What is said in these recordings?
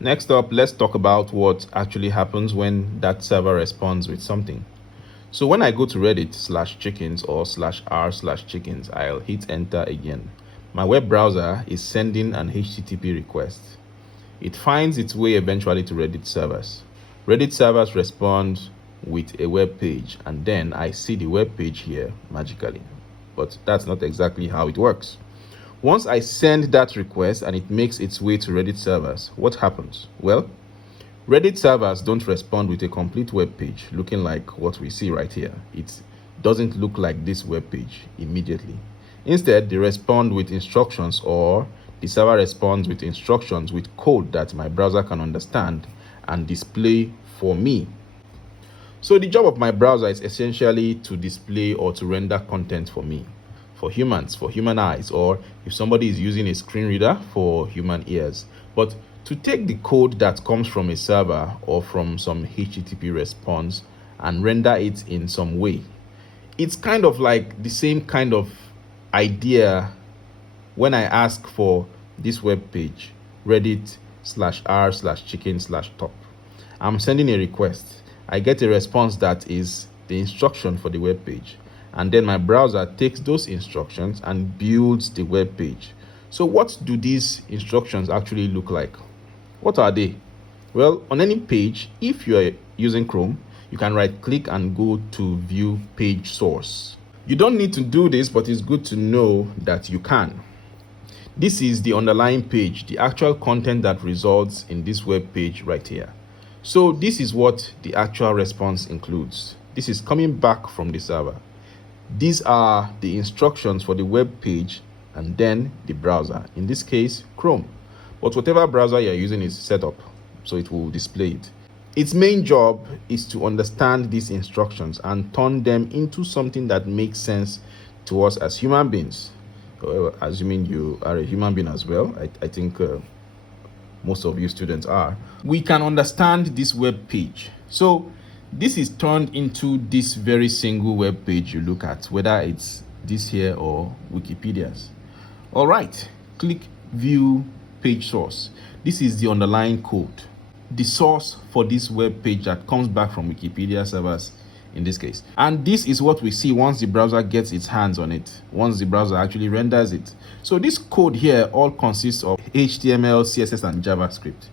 Next up, let's talk about what actually happens when that server responds with something. So when I go to Reddit/chickens or /r/chickens, I'll hit enter again. My web browser is sending an HTTP request. It finds its way eventually to Reddit servers. Reddit servers respond with a web page, and then I see the web page here magically. But that's not exactly how it works. Once I send that request and it makes its way to Reddit servers, what happens? Well, Reddit servers don't respond with a complete web page looking like what we see right here. It doesn't look like this web page immediately. Instead, they respond with instructions, or the server responds with instructions with code that my browser can understand and display for me. So the job of my browser is essentially to display or to render content for me, for humans, for human eyes, or if somebody is using a screen reader, for human ears. But to take the code that comes from a server or from some HTTP response and render it in some way, it's kind of like the same kind of idea when I ask for this web page, Reddit/r/chicken/top. I'm sending a request. I get a response that is the instruction for the web page, and then my browser takes those instructions and builds the web page. So what do these instructions actually look like? What are they? Well, on any page, if you are using Chrome, you can right click and go to view page source. You don't need to do this, but it's good to know that you can. This is the underlying page, the actual content that results in this web page right here. So this is what the actual response includes. This is coming back from the server. These are the instructions for the web page and then the browser, in this case Chrome. But whatever browser you're using is set up, so it will display it. Its main job is to understand these instructions and turn them into something that makes sense to us as human beings. Assuming you are a human being as well, I think most of you students are. We can understand this web page. So this is turned into this very single web page you look at, whether it's this here or Wikipedia's. All right, click view page source. This is the underlying code, the source for this web page that comes back from Wikipedia servers in this case. And this is what we see once the browser gets its hands on it, once the browser actually renders it. So this code here all consists of HTML, CSS, and JavaScript.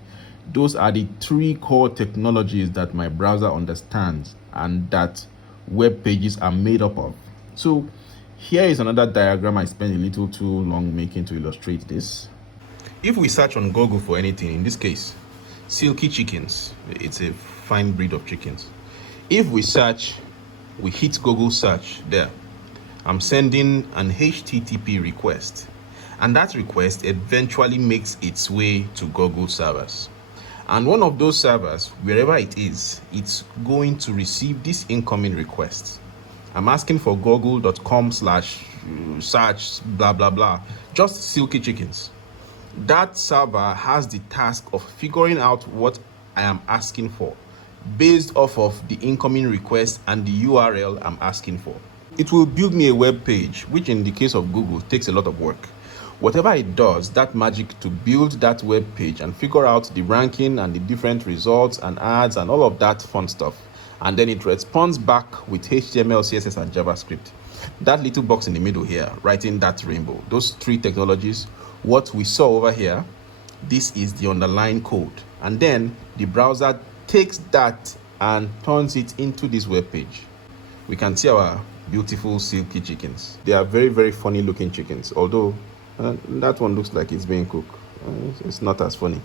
Those are the three core technologies that my browser understands and that web pages are made up of. So here is another diagram I spent a little too long making to illustrate this. If we search on Google for anything, in this case, silky chickens, it's a fine breed of chickens. If we search, we hit Google search there. I'm sending an HTTP request, and that request eventually makes its way to Google servers. And one of those servers, wherever it is, it's going to receive this incoming request. I'm asking for google.com/search blah blah blah, just silky chickens. That server has the task of figuring out what I am asking for based off of the incoming request and the URL I'm asking for. It will build me a web page, which in the case of Google takes a lot of work. Whatever it does, that magic to build that web page and figure out the ranking and the different results and ads and all of that fun stuff. And then it responds back with HTML, CSS, and JavaScript. That little box in the middle here, writing that rainbow, those three technologies, what we saw over here, this is the underlying code. And then the browser takes that and turns it into this web page. We can see our beautiful silky chickens. They are very, very funny looking chickens, although that one looks like it's being cooked. It's not as funny.